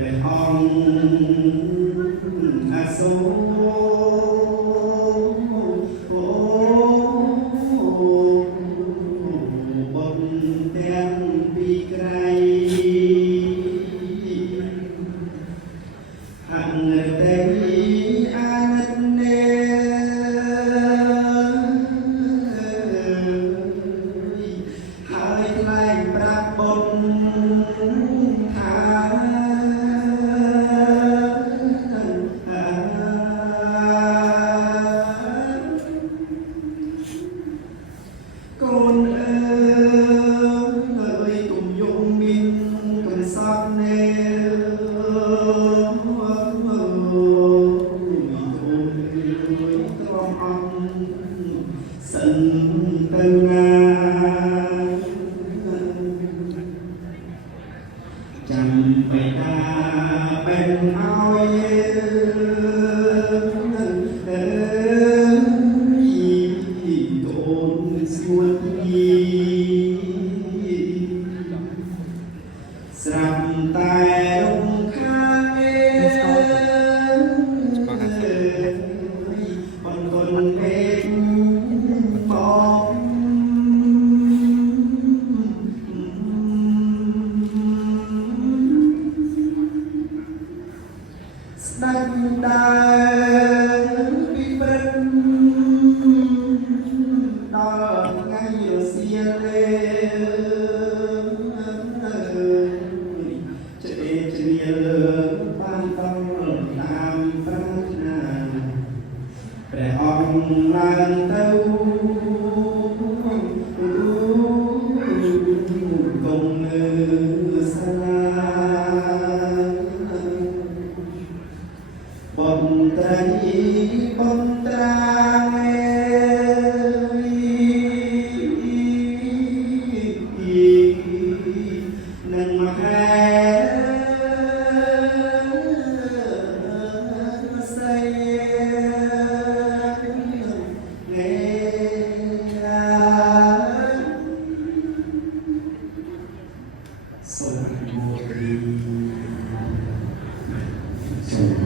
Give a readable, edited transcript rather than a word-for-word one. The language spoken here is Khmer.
ព្រះអង្គអាសូរបុណ្យទាំងពីក្រៃហង្រតែអាណិតនេហើយថ្លែងប្រាប់បុណ្យថាកូនអើយគុំយំមានកំសត់នេសិនទៅណាចាំបេតាเป็นឲ្យកូនស្ងួតពីស្រាប់តែរំខានបន្ទន់ពេកបងស្ដេចដើរពីព្រឹកដល់ថ្ងៃរសៀលលេចេះជ្រាលបានដល់តាមប្រាថ្នាព្រះអង្គឡើងទៅគង់នៅសាលាបន្ត្រីបន្ត្រានឹងមហេសីនេសូម